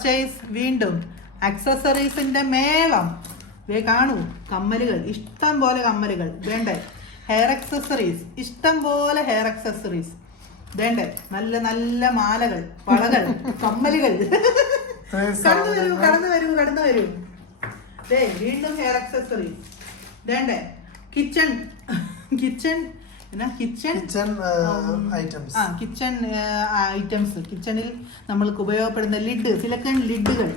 Purchase. വീണ്ടും ആക്സസറീസിന്റെ മേളം. കാണൂ, കമ്മലുകൾ, ഇഷ്ടം പോലെ കമ്മലുകൾ വേണ്ടേ. ഹെയർ ആക്സസറീസ്, ഇഷ്ടം പോലെ ഹെയർ ആക്സസറീസ് വേണ്ടേ. നല്ല നല്ല മാലകൾ, വളകൾ, കമ്മലുകൾ. കടന്നു വരൂ. വീണ്ടും ഹെയർ ആക്സസറീസ് വേണ്ടേ. Kitchen items. കിച്ചണിൽ നമ്മൾക്ക് ഉപയോഗപ്പെടുന്ന ലിഡ്, സിലിക്കൺ ലിഡുകൾ,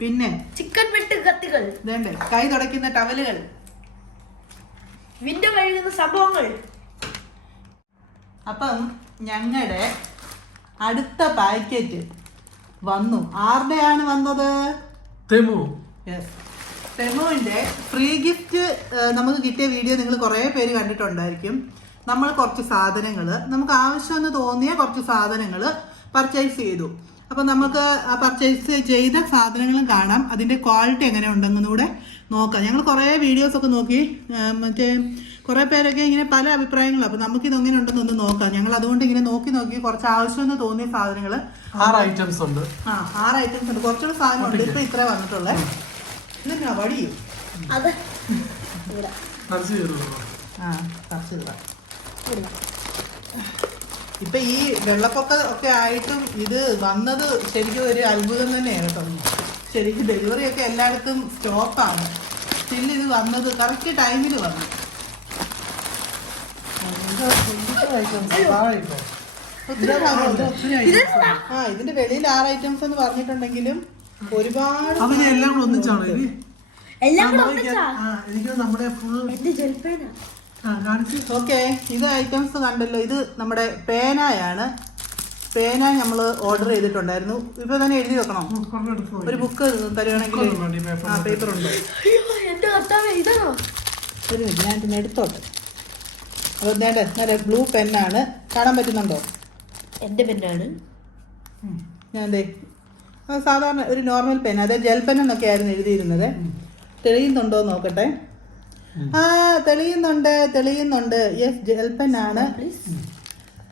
പിന്നെ ചിക്കൻ വെട്ട് കത്തികൾ വേണ്ടേ. കൈ തുടയ്ക്കുന്ന ടവലുകൾ, വിൻഡോ കഴുകുന്ന സംഭവങ്ങൾ. അപ്പം ഞങ്ങളുടെ അടുത്ത പാക്കറ്റ് വന്നു. ആരുടെയാണ് വന്നത്? തെമുവിന്റെ ഫ്രീ ഗിഫ്റ്റ് നമുക്ക് കിട്ടിയ വീഡിയോ നിങ്ങൾ കുറേ പേര് കണ്ടിട്ടുണ്ടായിരിക്കും. നമ്മൾ കുറച്ച് സാധനങ്ങൾ, നമുക്ക് ആവശ്യമെന്ന് തോന്നിയ കുറച്ച് സാധനങ്ങൾ പർച്ചേസ് ചെയ്തു. അപ്പം നമുക്ക് ആ പർച്ചേസ് ചെയ്ത സാധനങ്ങളും കാണാം, അതിൻ്റെ ക്വാളിറ്റി എങ്ങനെ ഉണ്ടെന്നൂടെ നോക്കാം. ഞങ്ങൾ കുറേ വീഡിയോസൊക്കെ നോക്കി, മറ്റേ കുറേ പേരൊക്കെ ഇങ്ങനെ പല അഭിപ്രായങ്ങളും. അപ്പം നമുക്കിതെങ്ങനെ ഉണ്ടെന്നൊന്ന് നോക്കാം. ഞങ്ങൾ അതുകൊണ്ട് ഇങ്ങനെ നോക്കി കുറച്ച് ആവശ്യമെന്ന് തോന്നിയ സാധനങ്ങൾ 6 ഐറ്റംസ് ഉണ്ട്. 6 ഐറ്റംസ് ഉണ്ട്. കുറച്ചുകൂടെ സാധനമുണ്ട്. ഇപ്പം ഇത്ര വന്നിട്ടുള്ളേ. ഇതെന്നാ വടിയോ? അത് ഇപ്പൊ ഈ വെള്ളപ്പൊക്കം ഒക്കെ ആയിട്ടും ഇത് വന്നത് ശരിക്കും ഒരു അത്ഭുതം തന്നെയാണ് കേട്ടോ. ശരിക്കും ഡെലിവറി ഒക്കെ എല്ലായിടത്തും സ്റ്റോപ്പാണ്. സ്റ്റിൽ ഇത് വന്നത് കറക്റ്റ് ടൈമിൽ വന്നു. ഇതിന്റെ വെളിയിൽ 6 ഐറ്റംസ് എന്ന് പറഞ്ഞിട്ടുണ്ടെങ്കിലും ഒരുപാട് ഓക്കെ. ഇത് ഐറ്റംസ് കണ്ടല്ലോ. ഇത് നമ്മുടെ പേനയാണ്. പേന നമ്മൾ ഓർഡർ ചെയ്തിട്ടുണ്ടായിരുന്നു. ഇപ്പൊ തന്നെ എഴുതി വെക്കണം. ഒരു ബുക്ക് തരുവാണെങ്കിൽ പേപ്പർ ഉണ്ടോ? ഒരു ഞാൻ പിന്നെ എടുത്തോട്ടെ. അപ്പോൾ നല്ല ബ്ലൂ പെന്നാണ്. കാണാൻ പറ്റുന്നുണ്ടോ? എന്റെ പെന്നാണ്. ഞാൻ സാധാരണ ഒരു നോർമൽ പെൻ, അതായത് ജെൽ പെൻ എന്നൊക്കെ ആയിരുന്നു എഴുതിയിരുന്നത്. തെളിയുന്നുണ്ടോ നോക്കട്ടെ. തെളിയുന്നുണ്ട്. യെസ്, ജെൽ പെന്നാണ്.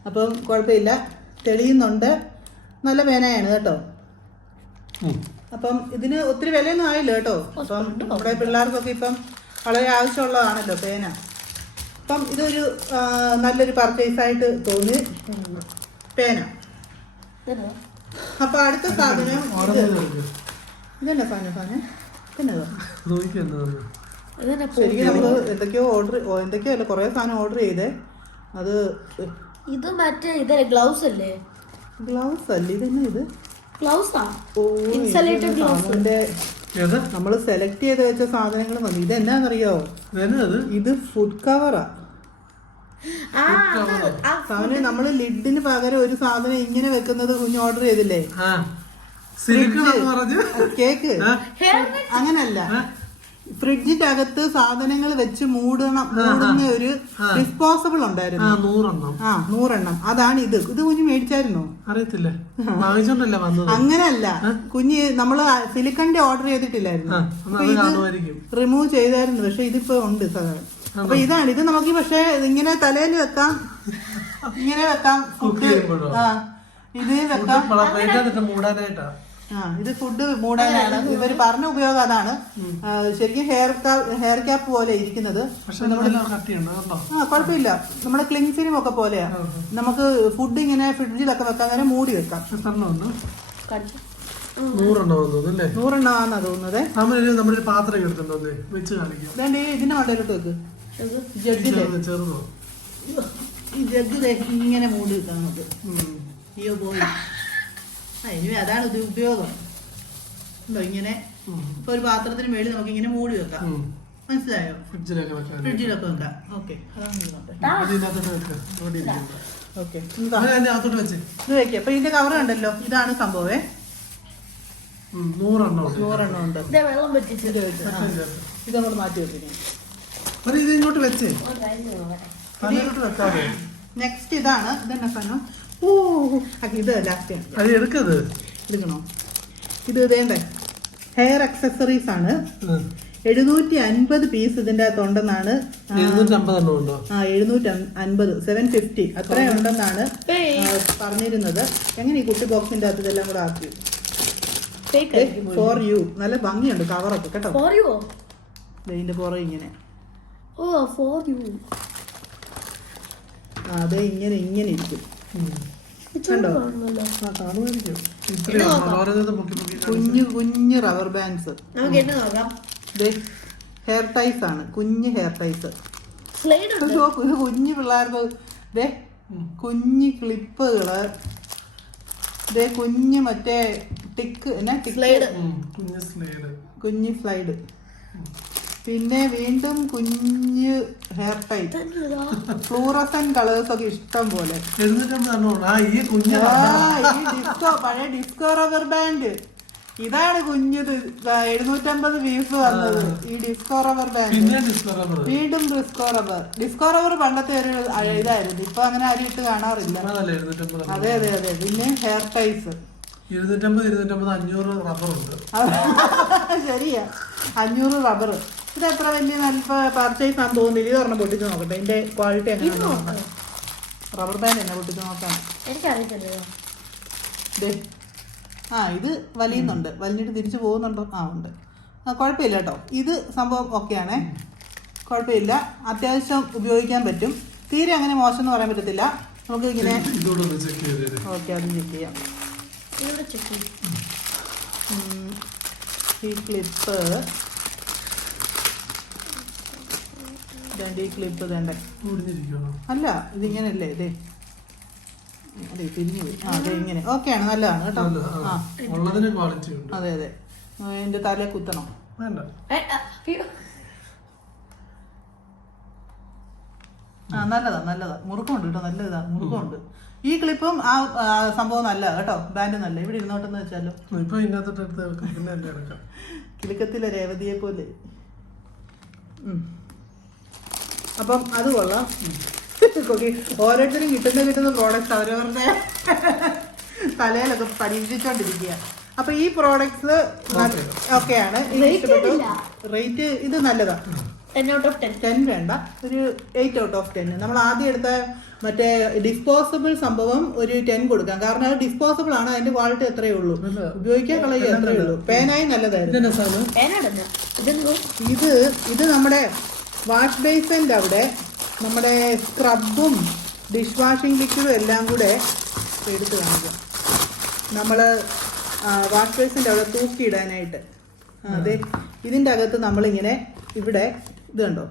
അപ്പം കുഴപ്പമില്ല, തെളിയുന്നുണ്ട്. നല്ല പേനയാണ് കേട്ടോ. അപ്പം ഇതിന് ഒത്തിരി വിലയൊന്നും ആയില്ല കേട്ടോ. അപ്പം നമ്മുടെ പിള്ളേർക്കൊക്കെ ഇപ്പം വളരെ ആവശ്യമുള്ളതാണല്ലോ പേന. അപ്പം ഇതൊരു നല്ലൊരു പർച്ചേസായിട്ട് തോന്നി പേന. അപ്പൊ അടുത്ത സാധനം ഇതെന്നാ സാധനം ശരിക്കും നമ്മള് എന്തൊക്കെയോ അല്ല കുറെ സാധനം ഓർഡർ ചെയ്തേ. അത് ഇത് മറ്റേ ഇതല്ലേ, ഗ്ലൗസ് അല്ലേ? ഗ്ലൗസ് അല്ലേ ഇതെന്നാ? ഇത് നമ്മള് സെലക്ട് ചെയ്ത് വെച്ച സാധനങ്ങൾ മതി. ഇതെന്നാന്നറിയോ? ഇത് ഫുഡ് കവറാ. സാധനം നമ്മള് ലിഡിന് പകരം ഒരു സാധനം ഇങ്ങനെ വെക്കുന്നത് കുഞ്ഞ് ഓർഡർ ചെയ്തില്ലേ? കേക്ക് അങ്ങനല്ല, ഫ്രിഡ്ജിന്റെ അകത്ത് സാധനങ്ങൾ വെച്ച് മൂടുന്ന ഒരു ഡിസ്പോസിബിൾ ഉണ്ടായിരുന്നു. 100 എണ്ണം. അതാണ് ഇത്. ഇത് കുഞ്ഞ് മേടിച്ചായിരുന്നോ? അറിയത്തില്ല. അങ്ങനല്ല കുഞ്ഞ്, നമ്മള് സിലിക്കണിന്റെ ഓർഡർ ചെയ്തിട്ടില്ലായിരുന്നു. റിമൂവ് ചെയ്തായിരുന്നു. പക്ഷെ ഇതിപ്പോ ഉണ്ട് സാധനം. അപ്പൊ ഇതാണ് ഇത്. നമുക്ക് പക്ഷെ ഇങ്ങനെ തലയിൽ വെക്കാം, ഇങ്ങനെ വെക്കാം. ഫുഡ് ഇത് വെക്കാം. ഇത് ഫുഡ് മൂടാനാണ് ഇവര് പറഞ്ഞ ഉപയോഗം. അതാണ് ശരിക്കും ഹെയർ ക്യാപ്പ് പോലെ ഇരിക്കുന്നത്. കുഴപ്പമില്ല, നമ്മുടെ ക്ലിൻസിനും ഒക്കെ പോലെയാ. നമുക്ക് ഫുഡ് ഇങ്ങനെ ഫ്രിഡ്ജിലൊക്കെ വെക്കാൻ നേരം മൂടി വെക്കാം. 100 എണ്ണമാണെന്നാ തോന്നുന്നത്. ഇതിന്റെ മണ്ടയിലോട്ട് വെക്ക്. ഈ ജഗ് ഇങ്ങനെ മൂടി വെക്കാം നമുക്ക്. അയ്യോ പോയി. ഇനി അതാണ് ഇത് ഉപയോഗം. ഉണ്ടോ ഇങ്ങനെ ഇപ്പൊ ഒരു പാത്രത്തിന് മേളിൽ നമുക്ക് ഇങ്ങനെ മൂടി വെക്കാം. മനസ്സിലായോ? ഫ്രിഡ്ജിലൊക്കെ വെക്കാം. Okay, okay. ഇത് വെക്കാം. അപ്പൊ ഇതിന്റെ കവർ കണ്ടല്ലോ. ഇതാണ് സംഭവേ. 100 എണ്ണം ഉണ്ട്. ഇതങ്ങോട്ട് മാറ്റി വെച്ചിരിക്കും. നെക്സ്റ്റ് ഇതാണ്. ഇതെന്നാ സാധനം? ഇത് ലാസ്റ്റ് എടുക്കണോ? ഇത് വേണ്ടേ? ഹെയർ അക്സസറീസ് ആണ്. 750 പീസ് ഇതിന്റെ അകത്ത് ഉണ്ടെന്നാണ്. 750 750 അത്ര ഉണ്ടെന്നാണ് പറഞ്ഞിരുന്നത്. എങ്ങനെ ഈ കുട്ടി ബോക്സിന്റെ അകത്ത് ഇതെല്ലാം കൂടെ ആക്കി? ഫേക്ക് ആയിരിക്കും. ഫോർ യു നല്ല ഭംഗിയുണ്ട് കവറൊക്കെ കേട്ടോ. ഫോർ യു ഇതിന്റെ പുറം ഇങ്ങനെ ഓ ഫോർ യു അതെ ഇങ്ങനെ ഇങ്ങനെ ഇരിക്കും കണ്ടോ? കുഞ്ഞു കുഞ്ഞു റബ്ബർ ബാൻഡ്സ്. നമുക്ക് എന്നെ നോക്കാം. ഹെയർ ടൈസ് ആണ്, കുഞ്ഞു ഹെയർ ടൈസ്. സ്ലൈഡ് ഉണ്ട്. കുഞ്ഞു പിള്ളേർക്ക് ദേ കുഞ്ഞു ക്ലിപ്പുകള്, ദേ കുഞ്ഞു മറ്റേ ടിക്ക് എന്നാ സ്ലൈഡ്, കുഞ്ഞു സ്ലൈഡ്. പിന്നെ വീണ്ടും കുഞ്ഞ് ഹെയർ ടൈപ്പ്, ഫ്ലൂറസൻ കളേഴ്സ് ഒക്കെ ഇഷ്ടം പോലെ. ഈ ഡിസ്കോ പഴയ ഡിസ്കോ റബ്ബർ ബാൻഡ് ഇതാണ് കുഞ്ഞത്. 750 പീസ് വന്നത് ഈ ഡിസ്കോ റബ്ബർ ബാൻഡ്. വീണ്ടും ഡിസ്കോ റബ്ബർ പണ്ടത്തെ ഒരു ഇതായിരുന്നു, ഇപ്പൊ അങ്ങനെ ആരും ഇട്ട് കാണാറില്ല. അതെ അതെ അതെ. പിന്നെ ഹെയർ ടൈസ് 250 റബ്ബർ ഉണ്ട്. ശരിയാ, 500 റബ്ബർ. ഇത് എത്ര വലിയ നല്ല പർച്ചേസ് ആണെന്ന് തോന്നുന്നില്ല. ഇത് ഒരെണ്ണം പൊട്ടിച്ച് നോക്കട്ടെ, ഇതിന്റെ ക്വാളിറ്റി എങ്ങനെയാണ്. റബ്ബർ ബാൻഡ് എന്നെ പൊട്ടിച്ച് നോക്കാം. ഇത് വലിയുന്നുണ്ട്, വലിഞ്ഞിട്ട് തിരിച്ചു പോകുന്നുണ്ടോ? ഉണ്ട്. കുഴപ്പമില്ല കേട്ടോ, ഇത് സംഭവം ഓക്കെയാണേ, കുഴപ്പമില്ല. അത്യാവശ്യം ഉപയോഗിക്കാൻ പറ്റും. തീരെ അങ്ങനെ മോശം എന്ന് പറയാൻ പറ്റത്തില്ല. നമുക്ക് ഇങ്ങനെ ഓക്കെ അത് ചെക്ക് ചെയ്യാം. ഈ ക്ലിപ്പ് ഈ ക്ലിപ്പ് തന്നെ അല്ല, ഇതിങ്ങനെയല്ലേ ഇതേ അതെ തിരിഞ്ഞു പോയി. അതെ ഇങ്ങനെ ഓക്കെയാണ്, നല്ലതാണ് കേട്ടോ. അതെ അതെ. എന്റെ തലേ കുത്തണം നല്ലതാ നല്ലതാ. മുറുക്കമുണ്ട് കേട്ടോ, നല്ല ഇതാ മുറുക്കമുണ്ട്. ഈ ക്ലിപ്പും ആ സംഭവം നല്ല കേട്ടോ, ബാൻഡ് നല്ല. ഇവിടെ ഇരുന്നോട്ടെന്ന് വെച്ചാലോ, കിലുക്കത്തിലെ രേവതിയെ പോലെ. അപ്പം അത് കൊള്ളാം. ഓരോരുത്തരും കിട്ടുന്ന പ്രോഡക്ട്സ് അവരവരുടെ തലയിലൊക്കെ പരീക്ഷിച്ചോണ്ടിരിക്കുക. അപ്പൊ ഈ പ്രോഡക്ട്സ് ഓക്കെയാണ്, ഇഷ്ടപ്പെട്ടു. റേറ്റ് ഇത് നല്ലതാ. 10 വേണ്ട, ഒരു 8 out of 10. നമ്മൾ ആദ്യം എടുത്ത മറ്റേ ഡിസ്പോസിബിൾ സംഭവം ഒരു 10 കൊടുക്കാം. കാരണം അത് ഡിസ്പോസിബിൾ ആണ്, അതിന്റെ ക്വാളിറ്റി എത്രയേ ഉള്ളൂ, ഉപയോഗിക്കാൻ കളയുക എത്രയേ ഉള്ളൂ. പേനായി നല്ലതായിരുന്നു. ഇത് നമ്മുടെ വാഷ് ബേസിന്റെ അവിടെ നമ്മുടെ സ്ക്രബും ഡിഷ് വാഷിംഗ് ലിക്വിഡും എല്ലാം കൂടെ എടുത്ത് കാണിക്കാം. നമ്മൾ വാഷ് ബേസിന്റെ അവിടെ തൂക്കിയിടാനായിട്ട്. അതെ, ഇതിൻ്റെ അകത്ത് നമ്മളിങ്ങനെ ഇവിടെ ഇത് കണ്ടോ,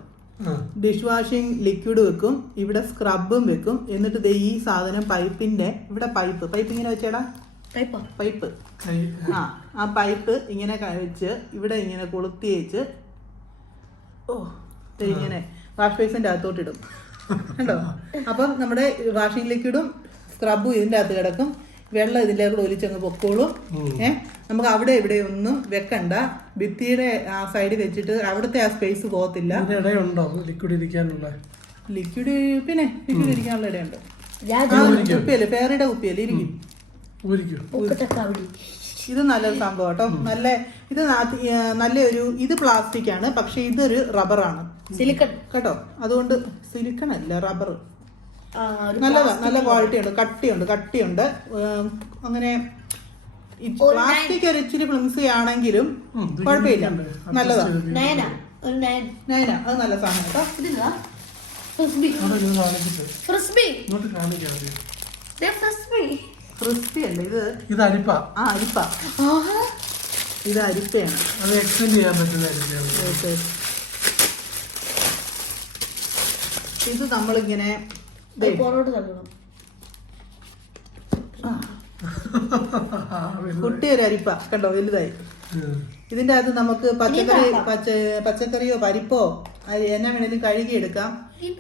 ഡിഷ് വാഷിംഗ് ലിക്വിഡ് വെക്കും, ഇവിടെ സ്ക്രബും വെക്കും. എന്നിട്ട് ദേ ഈ സാധനം പൈപ്പിന്റെ ഇവിടെ പൈപ്പ് ഇങ്ങനെ വെച്ചേടാ, പൈപ്പ് ആ പൈപ്പ് ഇങ്ങനെ വെച്ച് ഇവിടെ ഇങ്ങനെ കൊളുത്തി വെച്ച് ഇങ്ങനെ വാഷ് ബേസിന്റെ അകത്തോട്ടിടും കണ്ടോ. അപ്പം നമ്മുടെ വാഷിംഗ് ലിക്വിഡും സ്ക്രബും ഇതിൻ്റെ അകത്ത് കിടക്കും, വെള്ളം ഇതിൻ്റെ കൂടെ ഒലിച്ചങ്ങ് പൊക്കോളും. നമുക്ക് അവിടെ ഇവിടെ ഒന്നും വെക്കണ്ട, ഭിത്തിയുടെ ആ സൈഡിൽ വെച്ചിട്ട് അവിടുത്തെ ആ സ്പേസ് പോകത്തില്ല. ലിക്വിഡ് ഇരിക്കാനുള്ള പിന്നെ ലിക്വിഡ് ഇരിക്കാനുള്ള ഇടയുണ്ട്. കുപ്പിയല്ലേ, ഫെയറിയുടെ കുപ്പിയല്ലേ ഇരിക്കും. ഇത് നല്ലൊരു സംഭവം കേട്ടോ, നല്ല ഇത് നല്ലൊരു ഇത് പ്ലാസ്റ്റിക് ആണ്, പക്ഷെ ഇതൊരു റബ്ബറാണ്, സിലിക്കൺ കേട്ടോ. അതുകൊണ്ട് സിലിക്കൺ അല്ല, റബ്ബർ. നല്ലതാ, നല്ല ക്വാളിറ്റി ഉണ്ട്, കട്ടിയുണ്ട്. അങ്ങനെ പ്ലാസ്റ്റിക് ഒരു ഇച്ചിരി ഫ്ലിംസി ആണെങ്കിലും കുഴപ്പമില്ല, നല്ലതാ. നയന അത് നല്ല സാധനം കേട്ടോ. ക്രിസ്പി അല്ല, ഇത് അരിപ്പ. ഇത് അരിപ്പയാണ്. അത് എക്സ്റ്റെൻഡ് ചെയ്യാൻ പറ്റുന്ന. ഇത് നമ്മളിങ്ങനെ കുട്ടി ഒരു അരിപ്പ കണ്ടോ, വലുതായി. ഇതിന്റെ അകത്ത് നമുക്ക് പച്ചക്കറിയോ പരിപ്പോ എന്നാ വേണേലും കഴുകിയെടുക്കാം.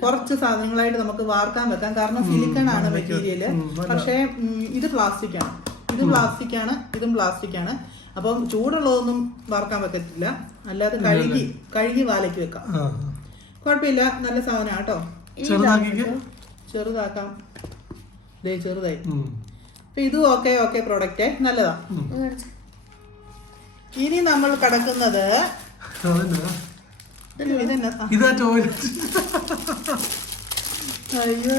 കുറച്ച് സാധനങ്ങളായിട്ട് നമുക്ക് വാർക്കാൻ വെക്കാം, കാരണം സിലിക്കൺ ആണ് മെറ്റീരിയല്. പക്ഷേ ഇത് പ്ലാസ്റ്റിക് ആണ്, ഇതും പ്ലാസ്റ്റിക് ആണ്. അപ്പം ചൂടുള്ളതൊന്നും വാർക്കാൻ വെക്കത്തില്ല, അല്ലാതെ കഴുകി വാലയ്ക്ക് വെക്കാം, കുഴപ്പമില്ല. നല്ല സാധനം കേട്ടോ. ചെറുതാക്കാം, ചെറുതായി. ഇതും ഓക്കെ പ്രോഡക്റ്റ് നല്ലതാ. ഇനി നമ്മൾ കിടക്കുന്നത് അയ്യോ,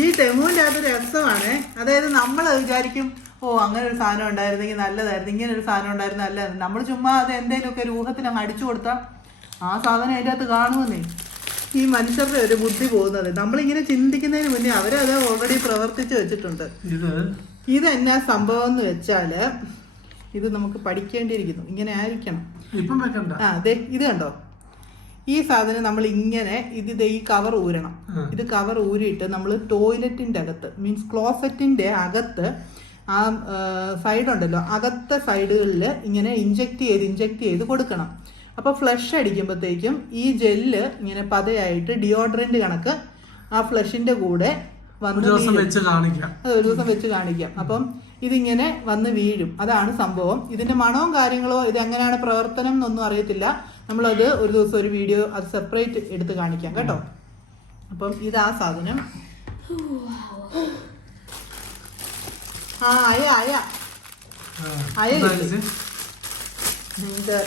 ഈ ടെമുവിന്റെ അത് രസമാണ്. അതായത് നമ്മൾ വിചാരിക്കും ഓ അങ്ങനെ ഒരു സാധനം ഉണ്ടായിരുന്നെങ്കിൽ നല്ലതായിരുന്നു, ഇങ്ങനെ ഒരു സാധനം ഉണ്ടായിരുന്ന നല്ലതായിരുന്നു. നമ്മൾ ചുമ്മാ അത് എന്തെങ്കിലുമൊക്കെ രൂപത്തിൽ അങ്ങ് അടിച്ചു കൊടുത്താൽ ആ സാധനം അതിൻ്റെ അകത്ത് കാണുമെന്നേ. ഈ മനുഷ്യരുടെ ഒരു ബുദ്ധി പോകുന്നത് നമ്മളിങ്ങനെ ചിന്തിക്കുന്നതിന് മുന്നേ അവരത് ഓൾറെഡി പ്രവർത്തിച്ച് വെച്ചിട്ടുണ്ട്. ഇത് എന്നാ സംഭവം എന്ന് വെച്ചാല് ഇത് നമുക്ക് പഠിക്കേണ്ടിയിരിക്കുന്നു. ഇങ്ങനെ ആയിരിക്കണം. ആ അതെ, ഇത് കണ്ടോ, ഈ സാധനം നമ്മൾ ഇങ്ങനെ ഈ കവർ ഊരണം. ഇത് കവർ ഊരിയിട്ട് നമ്മൾ ടോയ്ലറ്റിൻ്റെ അകത്ത് മീൻസ് ക്ലോസറ്റിൻ്റെ അകത്ത് ആ സൈഡ് ഉണ്ടല്ലോ, അകത്തെ സൈഡുകളിൽ ഇങ്ങനെ ഇഞ്ചെക്ട് ചെയ്ത് കൊടുക്കണം. അപ്പോൾ ഫ്ലഷ് അടിക്കുമ്പോഴത്തേക്കും ഈ ജെല്ല് ഇങ്ങനെ പതയായിട്ട് ഡിയോഡ്രന്റ് കണക്ക് ആ ഫ്ലഷിന്റെ കൂടെ വന്ന് അത് ഒരു ദിവസം വെച്ച് കാണിക്കാം. അപ്പം ഇതിങ്ങനെ വന്ന് വീഴും. അതാണ് സംഭവം. ഇതിന്റെ മണവും കാര്യങ്ങളോ ഇത് എങ്ങനെയാണ് പ്രവർത്തനം എന്നൊന്നും അറിയത്തില്ല. നമ്മളത് ഒരു ദിവസം ഒരു വീഡിയോ അത് സെപ്പറേറ്റ് എടുത്ത് കാണിക്കാം കേട്ടോ. അപ്പം ഇതാ സാധനം. ആ അയ ഇത്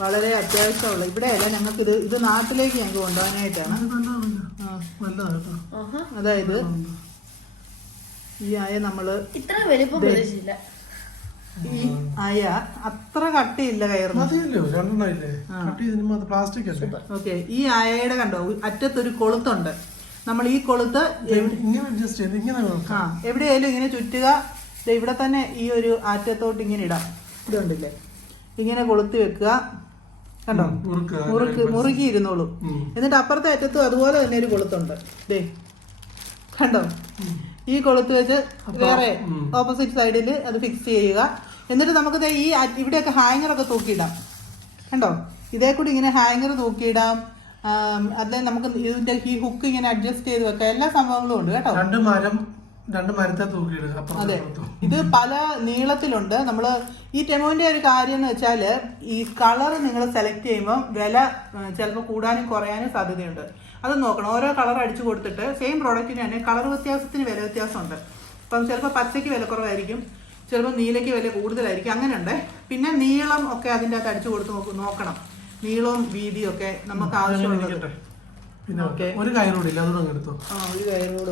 വളരെ അത്യാവശ്യമുള്ള ഇവിടെയല്ല ഞങ്ങൾക്ക് ഇത് നാട്ടിലേക്ക് ഞങ്ങൾക്ക് കൊണ്ടുപോകാനായിട്ടാണ്. അതായത് ഈ അയ നമ്മള് ഇത്ര വലിപ്പം പ്രതീക്ഷിച്ചില്ല. ഈ അയ അത്ര കട്ടിയില്ല കയറുന്നത്. ഓക്കെ, ഈ അയയുടെ കണ്ടോ അറ്റത്തൊരു കൊളുത്തുണ്ട്. നമ്മൾ ഈ കൊളുത്ത് എവിടെയായാലും ഇങ്ങനെ ചുറ്റുക. ഇവിടെ തന്നെ ഈ ഒരു അറ്റത്തോട്ട് ഇങ്ങനെ ഇടാം. ഇതുണ്ടല്ലേ, ഇങ്ങനെ കൊളുത്തി വെക്കുക. കണ്ടോ, മുറുക്കി ഇരുന്നോളൂ. എന്നിട്ട് അപ്പുറത്തെ അറ്റത്തും അതുപോലെ തന്നെ ഒരു കൊളുത്തുണ്ട്. ദേ കണ്ടോ, ഈ കൊളുത്ത് വെച്ച് വേറെ ഓപ്പോസിറ്റ് സൈഡിൽ അത് ഫിക്സ് ചെയ്യുക. എന്നിട്ട് നമുക്ക് ഈ ഇവിടെയൊക്കെ ഹാങ്ങറൊക്കെ തൂക്കിയിടാം. കണ്ടോ, ഇതേ കൂടി ഇങ്ങനെ ഹാങ്ങർ തൂക്കിയിടാം. അതിൽ നമുക്ക് ഇതിന്റെ ഈ ഹുക്ക് ഇങ്ങനെ അഡ്ജസ്റ്റ് ചെയ്ത് വെക്കാം. എല്ലാ സംഭവങ്ങളും ഉണ്ട് കേട്ടോ. രണ്ട് മരത്തെ തൂക്കിയിടുക. അതെ, ഇത് പല നീളത്തിലുണ്ട്. നമ്മൾ ഈ ടെമോന്റെ ഒരു കാര്യം എന്ന് വെച്ചാൽ ഈ കളർ നിങ്ങൾ സെലക്ട് ചെയ്യുമ്പോൾ വില ചിലപ്പോൾ കൂടാനും കുറയാനും സാധ്യതയുണ്ട്. അത് നോക്കണം. ഓരോ കളർ അടിച്ചു കൊടുത്തിട്ട് സെയിം പ്രോഡക്റ്റിന് തന്നെ കളർ വ്യത്യാസത്തിന് വില വ്യത്യാസമുണ്ട്. അപ്പം ചിലപ്പോൾ പച്ചയ്ക്ക് വില കുറവായിരിക്കും, ചിലപ്പോൾ നീലയ്ക്ക് വില കൂടുതലായിരിക്കും. അങ്ങനെയുണ്ട്. പിന്നെ നീളം ഒക്കെ അതിൻ്റെ അകത്ത് അടിച്ചു കൊടുത്ത് നോക്കണം. നീളവും വീതിയും ഒക്കെ നമുക്ക് ആവശ്യമുള്ളത്. പിന്നെ ഒരു കയറൂടില്ല, അതോടെ എടുത്തോ. ആ, ഒരു കയറൂട്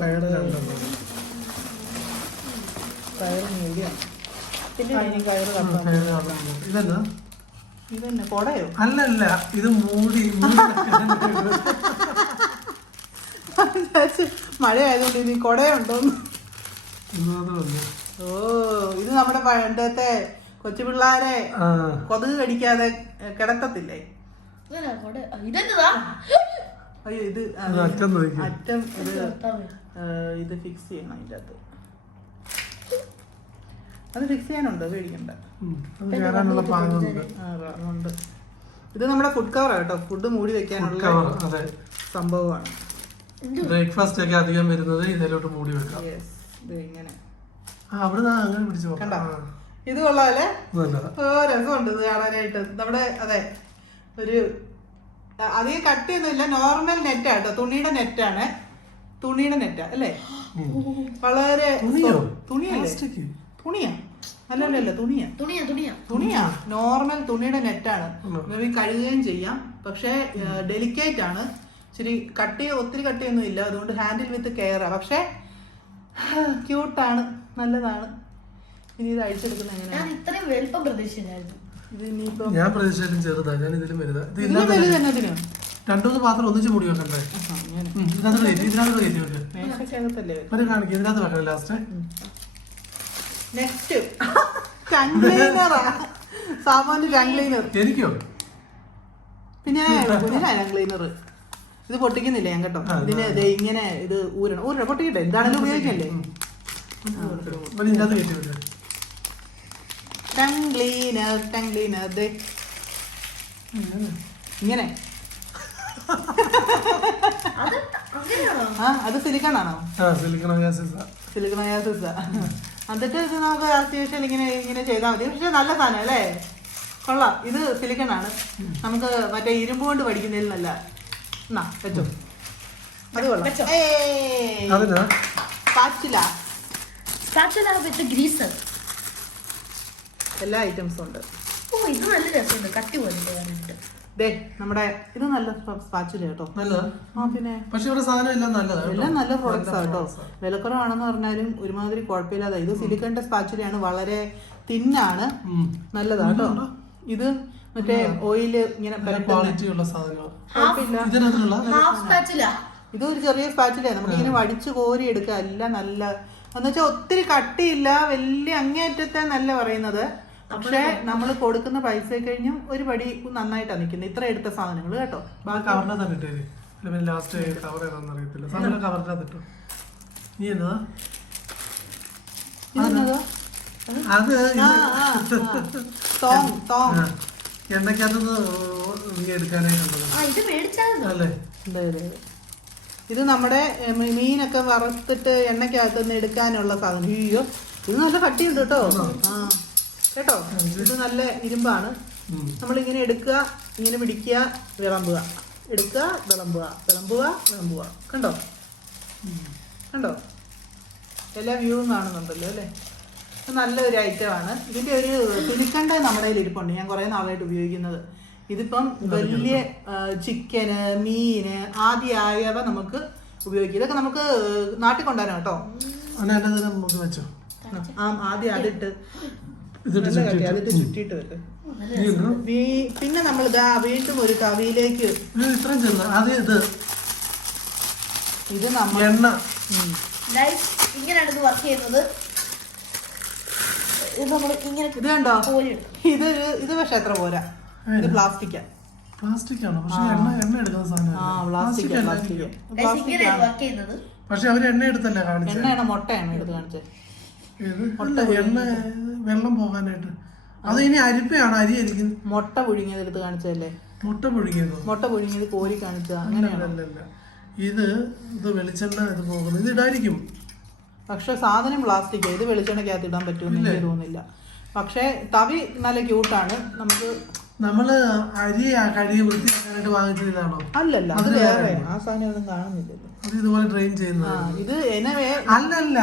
ഇതന്നെ കൊടയോ? അല്ലല്ല, ഇത് മൂടി മഴ ആയതുകൊണ്ട് ഇനി കൊടയുണ്ടോന്ന്. ഓ, ഇത് നമ്മുടെ പണ്ടത്തെ കൊച്ചു പിള്ളാരെ കൊതുക് കടിക്കാതെ കിടത്തത്തില്ലേ? അയ്യോ, ഇത് അറ്റം ഇത് ഫിക്സ് ചെയ്യണം. അതിൻ്റെ അകത്ത് അത് ഫിക്സ് ചെയ്യാനുണ്ടോ? പേടിക്കണ്ട. ഇത് നമ്മുടെ ഫുഡ് കവർ കേട്ടോ. ഫുഡ് മൂടി വെക്കാനുള്ള സംഭവമാണ്. ബ്രേക്ക്ഫാസ്റ്റ് ഒക്കെ അധികം വരുന്നത് ഇതിലോട്ട് മൂടി വെക്കാം. ഇങ്ങനെ കണ്ടോ, ഇത് കൊള്ളാല്ലേ? രസമുണ്ട് ഇത് കാണാനായിട്ട്. നമ്മുടെ അതെ ഒരു അധികം കട്ടിയൊന്നുമില്ല, നോർമൽ നെറ്റാട്ടോ. തുണിയുടെ നെറ്റാണ്. തുണിയുടെ നെറ്റാ അല്ലേ? വളരെ തുണിയല്ലേ? തുണിയാ? അല്ലല്ല, തുണിയാ. നോർമൽ തുണിയുടെ നെറ്റാണ്. മേബി കഴുകുകയും ചെയ്യാം. പക്ഷെ ഡെലിക്കേറ്റ് ആണ്. ഇച്ചിരി ഒത്തിരി കട്ടിയൊന്നും ഇല്ല. അതുകൊണ്ട് ഹാൻഡിൽ വിത്ത് കെയറാ. പക്ഷെ ക്യൂട്ടാണ്, നല്ലതാണ്. ഇനി ഇത് അഴിച്ചെടുക്കുന്നത് എങ്ങനെയാണ്? ഞാൻ പ്രതീക്ഷിച്ചാലും ചെറുതാ. ഞാൻ ഇതിലും വലുതാ. രണ്ടൂന്ന് പാത്രം ഒന്നിച്ച് മൂടി വെക്കണ്ടേ? ഇതിനകത്ത് വെക്കണം ലാസ്റ്റ്. നെക്സ്റ്റ് കൺക്ലീനറാ. സാമാന്യ കൺക്ലീനർ. എനിക്കോ? പിന്നെ കൺക്ലീനർ ഇത് പൊട്ടിക്കുന്നില്ല ഞാൻ കേട്ടോ. ഇതിന് ഇങ്ങനെ ഇത് ഊരണം പൊട്ടിക്കട്ടെ. എന്താണെങ്കിലും ഉപയോഗിക്കല്ലേ. ടങ് ക്ലീനർ ഇങ്ങനെ. അത് സിലിക്കണാണോ? സിലിക്കണോയാസിസാ. എന്നിട്ട് ഇത് നമുക്ക് അത്യാവശ്യം ഇങ്ങനെ ചെയ്താൽ മതി. പക്ഷെ നല്ല സാധനം അല്ലേ? കൊള്ളാം. ഇത് സിലിക്കണാണ്. നമുക്ക് മറ്റേ ഇരുമ്പ് കൊണ്ട് പഠിക്കുന്നതിൽ നല്ല. എന്നാ വെച്ചോ. അത് കൊള്ളാം. എല്ലാ ഐറ്റംസും ഉണ്ട്. ഓ, ഇത് നല്ല രസമുണ്ട്. കട്ടി പോലെ. ദേ നമ്മുടെ ഇത് നല്ല സ്പാച്ചില കേട്ടോ. നല്ലതാ. ആ പിന്നെ പക്ഷെ ഇവിടെ സാധനം എല്ലാം നല്ലതാണ്, എല്ലാം നല്ല പ്രോഡക്ട്സ് കേട്ടോ. വിലക്കുറവാണെന്ന് പറഞ്ഞാലും ഒരുമാതിരി കുഴപ്പമില്ലാതെ. ഇത് സിലിക്കണിന്റെ സ്പാച്ചിലയാണ്, വളരെ തിന്നാണ്, നല്ലതാ കേട്ടോ. ഇത് മറ്റേ ഓയില് ഇങ്ങനെ ക്വാളിറ്റി ഉള്ള സാധനമാണ്. Half spatula. ഇത് ഒരു ചെറിയ സ്പാച്ചിലാണ്, നമുക്ക് ഇങ്ങനെ വടിച്ചു കോരി എടുക്കുക. എല്ലാം നല്ല എന്ന് വെച്ചാൽ ഒത്തിരി കട്ടിയില്ല, വലിയ അങ്ങേയറ്റത്തെ നല്ല പറയുന്നത്. പക്ഷെ നമ്മൾ കൊടുക്കുന്ന പൈസ കഴിഞ്ഞും ഒരു പടി നന്നായിട്ടാണ് നിൽക്കുന്നത്. ഇത്ര എടുത്ത സാധനങ്ങൾ കേട്ടോ. ലാസ്റ്റ് കവർ ഏതാണെന്നറിയത്തില്ല, സാധനം കവറിനകത്തിട്ടു. നീ എന്നതാ അത് എണ്ണക്കകത്തുനിന്ന് നീ എടുക്കാനായിട്ടുള്ളത്. ഇത് നമ്മുടെ മീനൊക്കെ വറുത്തിട്ട് എണ്ണക്കകത്തുനിന്ന് എടുക്കാനുള്ള സാധനം. അയ്യോ ഇത് നല്ല കട്ടിയുണ്ട് കേട്ടോ. ആ കേട്ടോ, ഇത് നല്ല ഇരുമ്പാണ്. നമ്മളിങ്ങനെ എടുക്കുക, ഇങ്ങനെ പിടിക്കുക, വിളമ്പുക, എടുക്കുക, വിളമ്പുക, വിളമ്പുക, വിളമ്പുക. കണ്ടോ കണ്ടോ, എല്ലാ വ്യൂവും കാണുന്നുണ്ടല്ലോ അല്ലേ. നല്ലൊരു ഐറ്റമാണ്. ഇതിൻ്റെ ഒരു സിലിക്കണ്ട നമ്മുടെ കയ്യിൽ ഇരിപ്പുണ്ട്, ഞാൻ കുറേ നാളായിട്ട് ഉപയോഗിക്കുന്നത്. ഇതിപ്പം വലിയ ചിക്കന്, മീന് ആദ്യമായവ നമുക്ക് ഉപയോഗിക്കാം. ഇതൊക്കെ നമുക്ക് നാട്ടിൽ കൊണ്ടുവരാം കേട്ടോ. ആദ്യം അതിട്ട് അതിട്ട് ചുറ്റിയിട്ട് വെക്കും. പിന്നെ നമ്മൾ ഇതാ വീണ്ടും ഒരു കവിയിലേക്ക് ഇത് നമ്മൾ ഇങ്ങനെയാണ് ഇത് വർക്ക് ചെയ്യുന്നത്. ഇത് നമ്മൾ ഇങ്ങനെ ഇത് കണ്ടോ, ഇത് പക്ഷെ എത്ര പോരാ, ഇത് പ്ലാസ്റ്റിക്കാ. പ്ലാസ്റ്റിക് ആണ്, പക്ഷെ എണ്ണ എടുക്കുന്ന സാധനം. പക്ഷെ അവര് എണ്ണ എടുത്തല്ലേ കാണിച്ചത്. എണ്ണയാണ് മുട്ടയാണ് എടുത്ത് കാണിച്ചത്. എണ്ണ വെള്ളം പോകാനായിട്ട്. അത് ഇനി അരിപ്പയാണ്, അരി അരിക്കുന്നത്. മുട്ട പുഴുങ്ങിയത് എടുത്ത് കാണിച്ചതല്ലേ. മുട്ട പുഴുങ്ങിയത്, മുട്ട പുഴുങ്ങിയത് കോരി കാണിച്ചത്. അങ്ങനെയല്ല, ഇത് വെളിച്ചെണ്ണ ഇത് പോകുന്നത്, ഇത് ഇടായിരിക്കും. പക്ഷെ സാധനം പ്ലാസ്റ്റിക്. ഇത് വെളിച്ചെണ്ണക്കകത്ത് ഇടാൻ പറ്റുമെന്ന് എനിക്ക് തോന്നുന്നില്ല. പക്ഷെ തവി നല്ല ക്യൂട്ടാണ്. നമ്മള് അരി കഴുകി വൃത്തിയാക്കാനായിട്ട് വാങ്ങിച്ചത് ഇതാണോ? അല്ലല്ല, അത് വേറെ. ആ സാധനം ഒന്നും കാണുന്നില്ലല്ലോ. അത് ഇതുപോലെ ട്രെയിൻ ചെയ്യുന്നത്. ഇത് എനവേ അല്ലല്ല,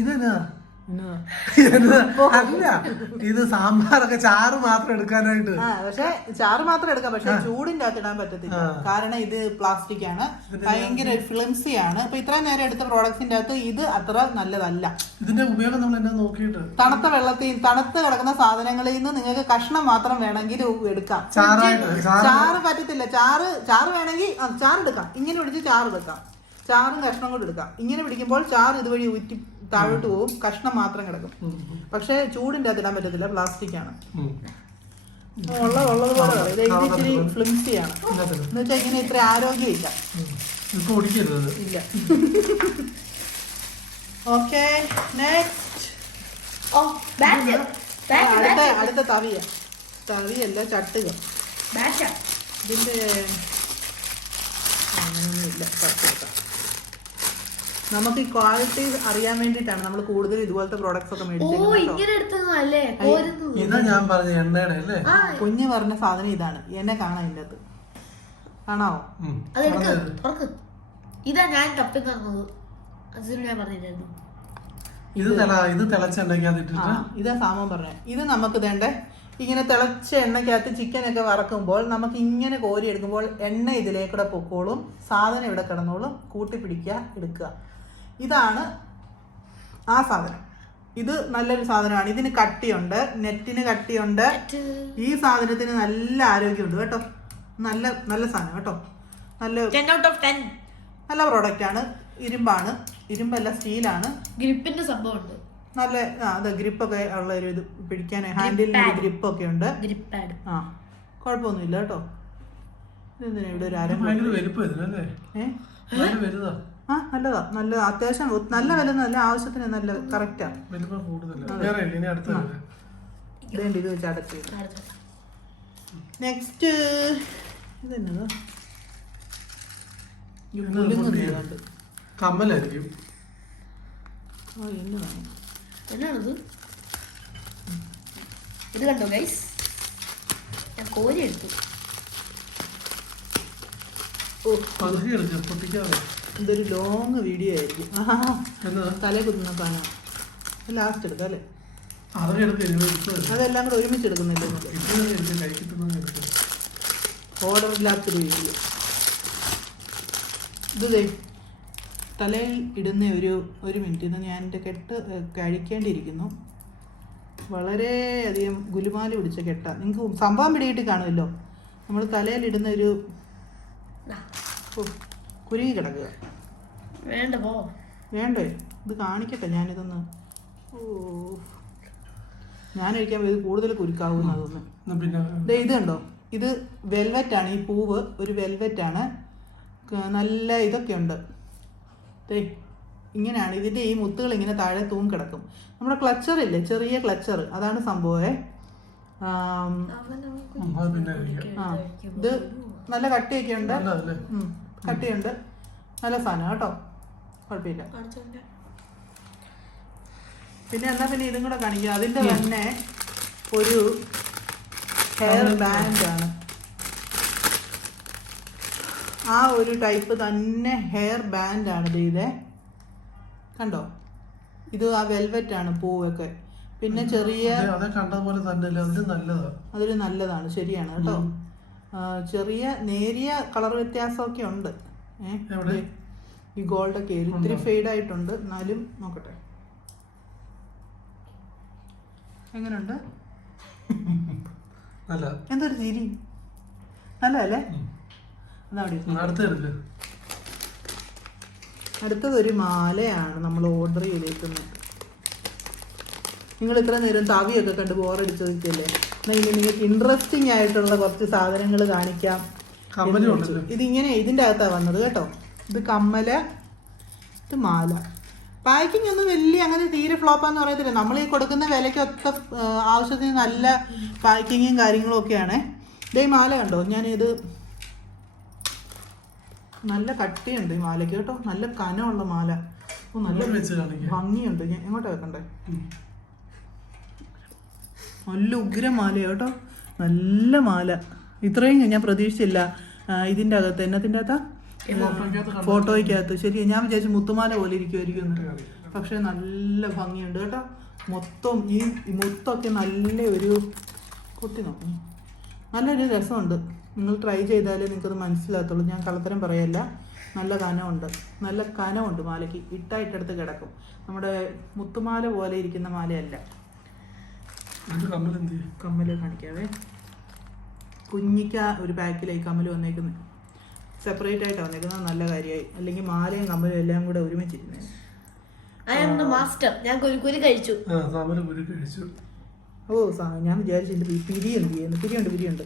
ഇതെന്നാ അല്ല, ഇത് സാമ്പാറൊക്കെ ചാറ് മാത്രം എടുക്കാനായിട്ട്. പക്ഷെ ചാറ് മാത്രം എടുക്കാം, പക്ഷെ ചൂടിന്റെ അകത്ത് ഇടാൻ പറ്റത്തില്ല. കാരണം ഇത് പ്ലാസ്റ്റിക് ആണ്, ഭയങ്കര ഫ്ലിംസി ആണ്. അപ്പൊ ഇത്രയും നേരം എടുത്ത പ്രോഡക്ട്സിന്റെ അകത്ത് ഇത് അത്ര നല്ലതല്ല. ഇതിന്റെ ഉപയോഗം നമ്മൾ എന്നാ നോക്കിയിട്ട്, തണുത്ത വെള്ളത്തിൽ തണുത്ത് കിടക്കുന്ന സാധനങ്ങളിൽ നിന്ന് നിങ്ങൾക്ക് കഷ്ണം മാത്രം വേണമെങ്കിൽ എടുക്കാം. ചാറ് പറ്റത്തില്ല. ചാറ് വേണമെങ്കിൽ ചാറ് എടുക്കാം. ഇങ്ങനെ പിടിച്ച് ചാറ് എടുക്കാം, ചാറും കഷ്ണം കൂടെ എടുക്കാം. ഇങ്ങനെ പിടിക്കുമ്പോൾ ചാറ് ഇതുവഴി ഊറ്റി താഴോട്ട് പോവും, കഷ്ണം മാത്രം കിടക്കും. പക്ഷെ ചൂടിന്റെ അകത്ത് ഇടാൻ പറ്റത്തില്ല, പ്ലാസ്റ്റിക് ആണ്. ഉള്ളതുപോലെ ഇത് ഇച്ചിരി ഫ്ലിംസി ആണ്. എന്ന് വെച്ചാൽ ഇങ്ങനെ ഇത്ര ആരോഗ്യമില്ല. ഇല്ല. ഓക്കെ, അടുത്ത തവിയല്ല ചട്ടുക. ഇതിന്റെ അങ്ങനെയൊന്നുമില്ല. നമുക്ക് ഈ ക്വാളിറ്റി അറിയാൻ വേണ്ടിയിട്ടാണ് നമ്മൾ കൂടുതൽ ഇതുപോലത്തെ പ്രോഡക്ട്സ് ഒക്കെ മേടിച്ചത്. കുഞ്ഞ് പറഞ്ഞ സാധനം ഇതാണ്. എന്നെ കാണാൻ ഇതിൻ്റെ അകത്ത് കാണാവോ? ഇതാ ഞാൻ കപ്പി തന്നത്, ഞാൻ പറഞ്ഞില്ലായിരുന്നു. ഇതാ സാമം പറഞ്ഞ. ഇത് നമുക്ക് വേണ്ട ഇങ്ങനെ തിളച്ച എണ്ണയ്ക്കകത്ത് ചിക്കനൊക്കെ വറക്കുമ്പോൾ നമുക്ക് ഇങ്ങനെ കോരി എടുക്കുമ്പോൾ എണ്ണ ഇതിലേക്കൂടെ പൊക്കോളും, സാധനം ഇവിടെ കിടന്നോളും, കൂട്ടിപ്പിടിക്കുക, എടുക്കുക. ഇതാണ് ആ സാധനം. ഇത് നല്ലൊരു സാധനമാണ്. ഇതിന് കട്ടിയുണ്ട്, നെറ്റിന് കട്ടിയുണ്ട്. ഈ സാധനത്തിന് നല്ല ആരോഗ്യമുണ്ട് കേട്ടോ. നല്ല നല്ല സാധനം കേട്ടോ. നല്ല പ്രോഡക്റ്റ് ആണ്. ഇരുമ്പാണ്, ഇരുമ്പല്ല സ്റ്റീലാണ്. ഗ്രിപ്പിന്റെ സംഭവമുണ്ട്. നല്ല അതെ ഗ്രിപ്പൊക്കെ ഉള്ള ഒരു ഇത് പിടിക്കാൻ ഹാൻഡിലിന് ഗ്രിപ്പൊക്കെ ഉണ്ട്. ആ കുഴപ്പമൊന്നുമില്ല കേട്ടോ. ഇതെന്തിനാ ഇവിടെ ഒരു നല്ലതാ, നല്ല അത്യാവശ്യം നല്ല വില, നല്ല ആവശ്യത്തിന് നല്ല കറക്റ്റാ. ഇത് വെച്ച് അടച്ച്. നെക്സ്റ്റ് ഇതെന്നതാ, കമ്മലായിരിക്കും. എന്നാണത്? ഇത് കണ്ടോ ഗൈസ്, ഞാൻ കോരി എടുത്തു. ഇതൊരു ലോങ് വീഡിയോ ആയിരിക്കും. തലേ കുത്തുന്ന സാധനം ലാസ്റ്റ് എടുക്കാം അല്ലേ? അതെല്ലാം കൂടെ ഒരുമിച്ച് എടുക്കുന്നില്ല. ഓർഡറില്ലാത്തൊരു വീഡിയോ. ഇത് തലയിൽ ഇടുന്ന ഒരു മിനിറ്റ്. ഇത് ഞാൻ എൻ്റെ കെട്ട് കഴിക്കേണ്ടിയിരിക്കുന്നു. വളരെയധികം ഗുലുമാല് പിടിച്ച കെട്ടാണ്. നിങ്ങൾക്ക് സംഭവം പിടികിട്ടി കാണുമല്ലോ. നമ്മൾ തലയിലിടുന്ന ഒരു കുരുങ്ങി കിടക്കുക. വേണ്ടേ? ഇത് കാണിക്കട്ടെ ഞാനിതൊന്ന്. ഞാൻ കഴിക്കാൻ ഇത് കൂടുതൽ കുരുക്കാവുന്ന അതൊന്ന്. ഇത് കണ്ടോ, ഇത് വെൽവെറ്റാണ്. ഈ പൂവ് ഒരു വെൽവെറ്റാണ്. നല്ല ഇതൊക്കെ ഉണ്ട്. ഇങ്ങനെയാണ് ഇതിൻ്റെ ഈ മുത്തുകൾ ഇങ്ങനെ താഴെ തൂങ്ങി കിടക്കും. നമ്മുടെ ക്ലച്ചറില്ലേ, ചെറിയ ക്ലച്ചർ, അതാണ് സംഭവമേ. ഇത് നല്ല കട്ടിയൊക്കെ ഉണ്ട്. കട്ടിയുണ്ട്, നല്ല സാധനം കേട്ടോ, കുഴപ്പമില്ല. പിന്നെ എന്നാ പിന്നെ ഇതും കൂടെ കാണിക്കുക. അതിൻ്റെ തന്നെ ഒരു ഹെയർ ബാൻഡാണ്. ആ ഒരു ടൈപ്പ് തന്നെ ഹെയർ ബാൻഡാണ് ഇത്. കണ്ടോ, ഇത് ആ വെൽവെറ്റ് ആണ് പൂവൊക്കെ. പിന്നെ ചെറിയ അതൊരു നല്ലതാണ്, ശരിയാണ് കേട്ടോ. ചെറിയ നേരിയ കളർ വ്യത്യാസമൊക്കെ ഉണ്ട്. ഈ ഗോൾഡൊക്കെ ഇത്തിരി ഫെയ്ഡായിട്ടുണ്ട്. എന്നാലും നോക്കട്ടെ എങ്ങനെയുണ്ട്. എന്തൊരു ചിരി, നല്ലതല്ലേ? അടുത്തതൊരു മാലയാണ് നമ്മൾ ഓർഡർ ചെയ്തേക്കുന്നത്. നിങ്ങൾ ഇത്ര നേരം തവിയൊക്കെ കണ്ട് ബോറടിച്ചോദിക്കല്ലേ, എന്നാൽ നിങ്ങൾക്ക് ഇൻട്രസ്റ്റിംഗ് ആയിട്ടുള്ള കുറച്ച് സാധനങ്ങൾ കാണിക്കാം. ഇതിങ്ങനെ ഇതിൻ്റെ അകത്താണ് വന്നത് കേട്ടോ. ഇത് കമ്മല്, ഇത് മാല. പാക്കിംഗ് ഒന്നും വലിയ അങ്ങനെ തീരെ ഫ്ലോപ്പാന്ന് പറയത്തില്ല. നമ്മൾ ഈ കൊടുക്കുന്ന വിലയ്ക്കൊക്കെ ആവശ്യത്തിന് നല്ല പാക്കിങ്ങും കാര്യങ്ങളും ഒക്കെയാണ്. ഇതേ മാല കണ്ടോ, ഞാനിത് നല്ല കട്ടിയുണ്ട് ഈ മാലയ്ക്ക് കേട്ടോ. നല്ല കനമുള്ള മാല, നല്ല ഭംഗിയുണ്ട്. ഞാൻ എങ്ങോട്ടാ വെക്കണ്ടേ? നല്ല ഉഗ്രമാല കേട്ടോ, നല്ല മാല. ഇത്രയും ഞാൻ പ്രതീക്ഷിച്ചില്ല ഇതിൻ്റെ അകത്ത്. എന്നത്തിൻ്റെ അകത്താ? ഫോട്ടോയ്ക്കകത്ത്. ശരി, ഞാൻ വിചാരിച്ചു മുത്തുമാല പോലെ ഇരിക്കുമായിരിക്കും, പക്ഷെ നല്ല ഭംഗിയുണ്ട് കേട്ടോ. മൊത്തം ഈ മുത്തൊക്കെ നല്ല ഒരു കുത്തി നോക്കും, നല്ലൊരു രസമുണ്ട്. നിങ്ങൾ ട്രൈ ചെയ്താലേ നിങ്ങൾക്കത് മനസ്സിലാകത്തുള്ളൂ. ഞാൻ കള്ളത്തരം പറയല്ല. നല്ല കനമുണ്ട്, നല്ല കനമുണ്ട് മാലയ്ക്ക്. ഇട്ടായിട്ടടുത്ത് കിടക്കും. നമ്മുടെ മുത്തുമാല പോലെ ഇരിക്കുന്ന മാലയല്ല. കമ്മല് കാണിക്കാവേ. കുഞ്ഞിക്ക ഒരു പാക്കിലായി കമ്മല് വന്നേക്കുന്നത്, സെപ്പറേറ്റ് ആയിട്ടാണ് വന്നേക്കുന്നത്. നല്ല കാര്യമായി. അല്ലെങ്കിൽ മാലയും കമ്മലും എല്ലാം കൂടെ ഒരുമിച്ചിരുന്നേ. ഓ ഞാൻ വിചാരിച്ചില്ല. പിരി എന്ത് ചെയ്യുന്നു? പിരിയുണ്ട്.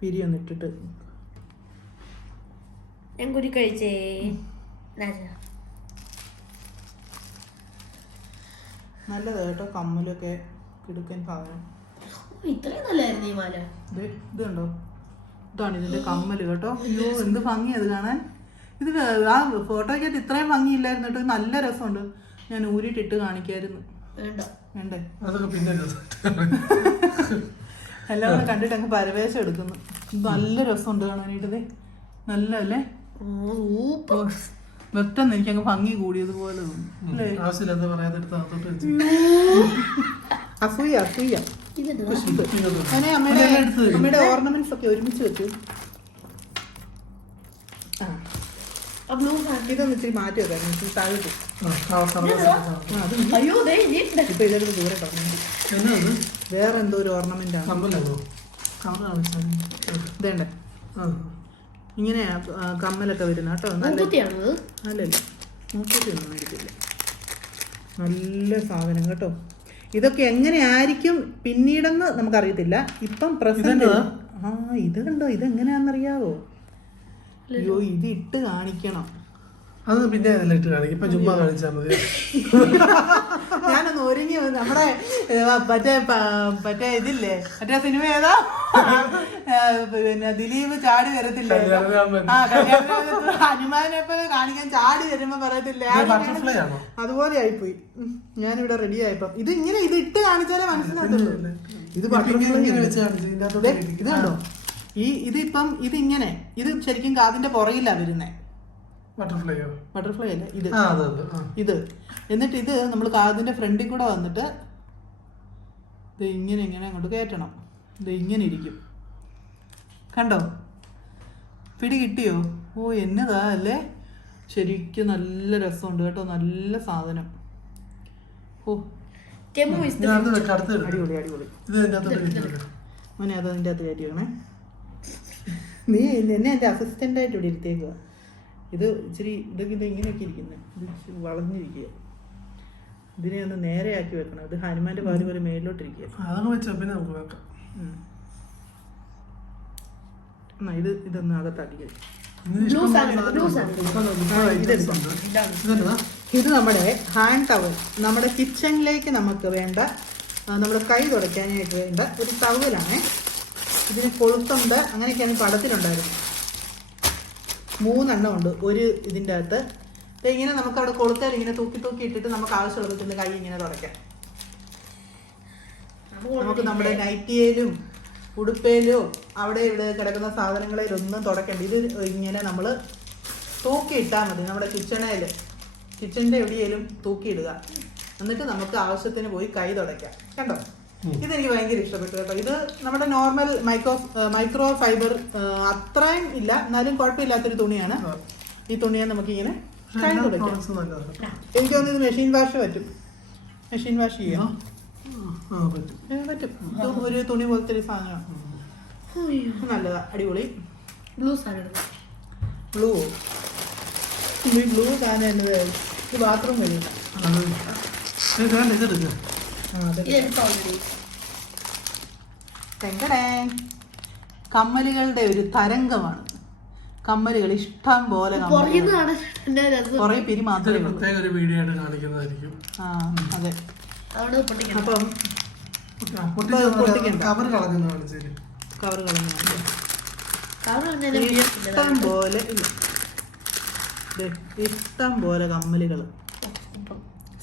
പിരി ഒന്നിട്ടിട്ട് നല്ലതാ കേട്ടോ. കമ്മലൊക്കെ കിടക്കാൻ സാധനം. ഇത് കണ്ടോ, ഇതാണ് ഇതിന്റെ കമ്മല് കേട്ടോ. അയ്യോ എന്ത് ഭംഗി അത് കാണാൻ. ഇത് ആ ഫോട്ടോയ്ക്കകത്ത് ഇത്രയും ഭംഗിയില്ലായിരുന്നു കേട്ടോ. നല്ല രസമുണ്ട്. ഞാൻ ഊരിട്ടിട്ട് കാണിക്കായിരുന്നു. വേണ്ടേ? എല്ലാവരും കണ്ടിട്ട് അങ്ങ് പരവേശം എടുക്കുന്നു. നല്ല രസമുണ്ട് കാണാനായിട്ട്. നല്ലല്ലേ? പെട്ടെന്ന് എനിക്ക് അങ്ങ് ഭംഗി കൂടിയതുപോലെ തോന്നുന്നു. അസൂയ അങ്ങനെ അമ്മയുടെ ഓർണമെന്റ്സ് ഒക്കെ ഒരുമിച്ച് വെച്ചു. ഇതൊന്ന് ഇച്ചിരി മാറ്റി വെക്കാം. താഴോട്ട് ഇപ്പൊ ഇതൊരു ദൂരെ പറഞ്ഞു. വേറെ എന്തോ ഒരു ഓർണമെന്റ് ആണ്. ഇതേണ്ട ഇങ്ങനെ കമ്മലൊക്കെ വരുന്ന കേട്ടോ. അല്ലല്ല, മൂക്കുത്തി ഒന്നും ആയിരിക്കില്ല. നല്ല സാധനം കേട്ടോ. ഇതൊക്കെ എങ്ങനെ ആയിരിക്കും പിന്നീടെന്ന് നമുക്കറിയത്തില്ല. ഇപ്പം പ്രസന്റ്. ഇത് കണ്ടോ, ഇതെങ്ങനെയാണെന്നറിയാവോ? അയ്യോ, ഇത് ഇട്ട് കാണിക്കണം. അത് പിന്നെ ഇട്ട് കാണിക്കും. ഇപ്പൊ ചുമ്മാ കാണിച്ചാൽ മതി. ഞാനൊന്ന് ഒരുങ്ങി. നമ്മുടെ മറ്റേ ഇതില്ലേ, മറ്റേ സിനിമ ഏതാ, പിന്നെ ദിലീപ് ചാടി വരത്തില്ലേ, ഹനുമാനെ പോലെ കാണിക്കാൻ ചാടി വരുമ്പോ പറയത്തില്ലേ, അതുപോലെ ആയിപ്പോയി. ഞാനിവിടെ റെഡി ആയപ്പോ ഇത് ഇങ്ങനെ ഇത് ഇട്ട് കാണിച്ചാലേ മനസ്സിലാകത്തുള്ളൂ. ഇത് ഇത് കണ്ടോ, ഇതിപ്പം ഇതിങ്ങനെ, ഇത് ശരിക്കും കാതിന്റെ പുറകിലാ വരുന്നേ. ബട്ടർഫ്ലൈ അല്ല ഇത്. എന്നിട്ട് ഇത് നമ്മൾ കാതിന്റെ ഫ്രണ്ടിൽ കൂടെ വന്നിട്ട് ഇത് ഇങ്ങനെ അങ്ങോട്ട് കയറ്റണം. ഇത് ഇങ്ങനെ ഇരിക്കും. കണ്ടോ? പിടി കിട്ടിയോ? ഓ എന്നതാ അല്ലേ, ശരിക്കും നല്ല രസമുണ്ട് കേട്ടോ, നല്ല സാധനം. ഓ അടിപൊളി അടിപൊളി. മോനെ അത് അതിൻ്റെ അകത്ത് കയറ്റി വേണേ. നീ എന്നെ എൻ്റെ അസിസ്റ്റൻ്റായിട്ട് ഇവിടെ ഇരുത്തേക്കുക. ഇത് ഇച്ചിരി ഇതൊക്കെ ഇത് ഇങ്ങനെയൊക്കെ ഇരിക്കുന്നത്, ഇത് ഇച്ചിരി വളഞ്ഞിരിക്കുക. ഇതിനെ ഒന്ന് നേരെയാക്കി വെക്കണം. ഇത് ഹനുമാന്റെ പാല് പോലെ മേളിലോട്ടിരിക്കുക. അതൊക്കെ വെച്ചാൽ പിന്നെ നമുക്ക് വെക്കാം. ഇത് ഇതൊന്ന് അകത്താക്കി. ഇത് നമ്മുടെ ഹാൻഡ് ടവൽ, നമ്മുടെ കിച്ചണിലേക്ക് നമുക്ക് വേണ്ട, നമ്മുടെ കൈ തുടയ്ക്കാനായിട്ട് വേണ്ട ഒരു ടവലാണ്. ഇതിന് കൊളുത്തുണ്ട്, അങ്ങനെയൊക്കെയാണ് പടത്തിലുണ്ടായിരുന്നു. 3 എണ്ണം ഉണ്ട് ഒരു ഇതിൻ്റെ അകത്ത്. ഇങ്ങനെ നമുക്ക് അവിടെ കൊളുത്താൽ ഇങ്ങനെ തൂക്കി തൂക്കി ഇട്ടിട്ട് നമുക്ക് ആവശ്യമുള്ള കൈ ഇങ്ങനെ തുടയ്ക്കാം. നമുക്ക് നമ്മുടെ നൈറ്റിയിലും ഉടുപ്പയിലും അവിടെ ഇവിടെ കിടക്കുന്ന സാധനങ്ങളിലൊന്നും തുടക്കണ്ട. ഇത് ഇങ്ങനെ നമ്മൾ തൂക്കിയിട്ടാൽ മതി. നമ്മുടെ കിച്ചണിൻ്റെ എവിടെയെങ്കിലും തൂക്കിയിടുക. എന്നിട്ട് നമുക്ക് ആവശ്യത്തിന് പോയി കൈ തുടയ്ക്കാം. കണ്ടോ? ഇതെനിക്ക് ഭയങ്കര ഇഷ്ടപ്പെട്ടു കേട്ടോ. ഇത് നമ്മുടെ നോർമൽ മൈക്രോ ഫൈബർ അത്രയും ഇല്ല, എന്നാലും കുഴപ്പമില്ലാത്തൊരു തുണിയാണ്. ഈ തുണിയെ നമുക്കിങ്ങനെ കൈ തുടയ്ക്കാം. എനിക്ക് തോന്നുന്നു ഇത് മെഷീൻ വാഷ് പറ്റും. മെഷീൻ വാഷ് ചെയ്യാം പറ്റും. ഒരു തുണി പോലത്തെ ഒരു സാധനം നല്ലതാ, അടിപൊളി. ബ്ലൂ സാധനം, ബ്ലൂ സാധനം എന്നത് ഇത് ബാത്റൂം കഴിയും. കമ്മലുകളുടെ ഒരു തരംഗമാണ്. കമ്മലുകൾ ഇഷ്ടം പോലെ കുറെ പിരി മാത്രമേ അതെ. അപ്പം കവർ ഇഷ്ടം പോലെ ഇഷ്ടം പോലെ കമ്മലുകൾ,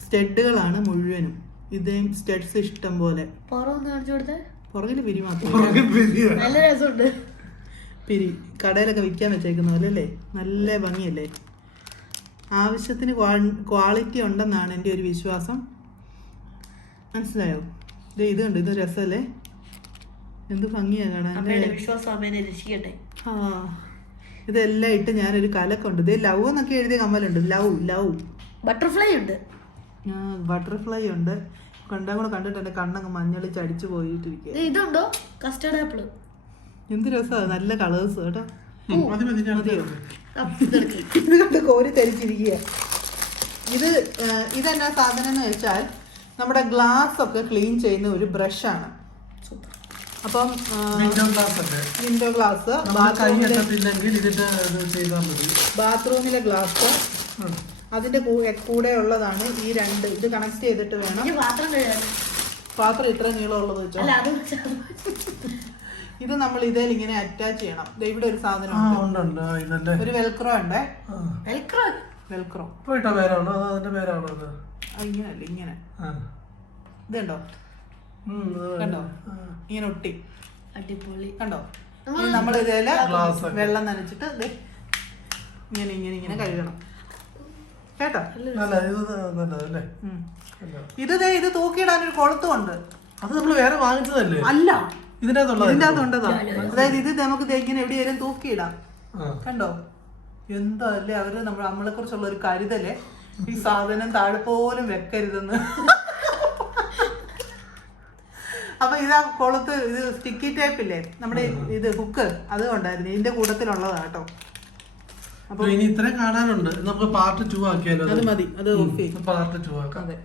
സ്റ്റഡുകളാണ് മുഴുവനും. ഇതേം സ്റ്റഡ്സ് ഇഷ്ടം പോലെ. പുറകില് പിരി മാത്രമേ. നല്ല രസമുണ്ട്. പിരി കടയിലൊക്കെ വിൽക്കാൻ വെച്ചേക്കുന്ന പോലെ അല്ലേ, നല്ല ഭംഗിയല്ലേ. ആവശ്യത്തിന് ക്വാളിറ്റി ഉണ്ടെന്നാണ് എൻ്റെ ഒരു വിശ്വാസം. മനസ്സിലായോ? ഇത് കണ്ടു, ഇത് രസമല്ലേ, എന്ത് ഭംഗിയാ കാണാൻ. ആ ഇതെല്ലാം ഇട്ട് ഞാനൊരു കലക്കുണ്ട്. ഇത് ലവ് എന്നൊക്കെ എഴുതിയ കമ്മലുണ്ട്. ലവ് ബട്ടർഫ്ലൈ ഉണ്ട്. ബട്ടർഫ്ലൈ ഉണ്ട്. കണ്ടാൽ കൂടെ കണ്ടിട്ട് എൻ്റെ കണ്ണങ്ങ് മഞ്ഞളിച്ച് അടിച്ചു പോയിട്ടിരിക്കുക. ഇതുണ്ടോ കസ്റ്റർഡ് ആപ്പിൾ? എന്ത് രസമാണ്, നല്ല കളേഴ്സ് കേട്ടോ. ഇത് കണ്ട് കോരി തരിച്ചിരിക്കുക. ഇതെന്നാ സാധനം എന്ന് വെച്ചാൽ നമ്മുടെ ഗ്ലാസ് ഒക്കെ ക്ലീൻ ചെയ്യുന്ന ഒരു ബ്രഷാണ്. അപ്പം വിൻഡോ ഗ്ലാസ്, ബാത്റൂമിലെ ഗ്ലാസ്, അതിന്റെ കൂടെ ഉള്ളതാണ് ഈ 2. ഇത് കണക്ട് ചെയ്തിട്ട് വേണം. പാത്രം ഇത്ര നീളമുള്ളത് വെച്ചോ. ഇത് നമ്മൾ ഇതിൽ ഇങ്ങനെ അറ്റാച്ച് ചെയ്യണം. ഇവിടെ ഒരു സാധനം, ഒരു വെൽക്രോ ഉണ്ട്. വെൽക്രോ ഇങ്ങനല്ല, ഇങ്ങനെ ഇതുണ്ടോ? കണ്ടോ? ഇങ്ങനെ ഒട്ടി. അടിപൊളി. കണ്ടോ? നമ്മൾ ഇതില് വെള്ളം നനച്ചിട്ട് ഇങ്ങനെ ഇങ്ങനെ ഇങ്ങനെ കഴുകണം കേട്ടോ. ഇത് തൂക്കിയിടാൻ ഒരു കൊളുത്തുണ്ട്. അത് നമ്മൾ വേറെ വാങ്ങിച്ചതല്ലേ? അല്ല, ഇതിന്റെ അകത്തുണ്ടതാ. അതായത് ഇത് നമുക്ക് ഇങ്ങനെ എവിടെയെങ്കിലും തൂക്കിയിടാം. കണ്ടോ? എന്താ അല്ലേ അവര് നമ്മളെ കുറിച്ചുള്ള ഒരു കരുതല്. ഈ സാധനം താഴെ പോലും വെക്കരുതെന്ന്. അപ്പൊ ഇതാ കൊളുത്ത്, ഇത് സ്റ്റിക്കി ടൈപ്പ് ഇല്ലേ നമ്മുടെ ഇത് ഹുക്ക്, അത് ഉണ്ടായിരുന്നു ഇതിന്റെ കൂട്ടത്തിലുള്ളതാ കേട്ടോ. അപ്പൊ ഇനി ഇത്രയും കാണാനുണ്ട്, നമുക്ക് പാർട്ട് 2 ആക്കിയാലോ? അത് മതി, അത് പാർട്ട് 2 ആക്കാം. അതെ.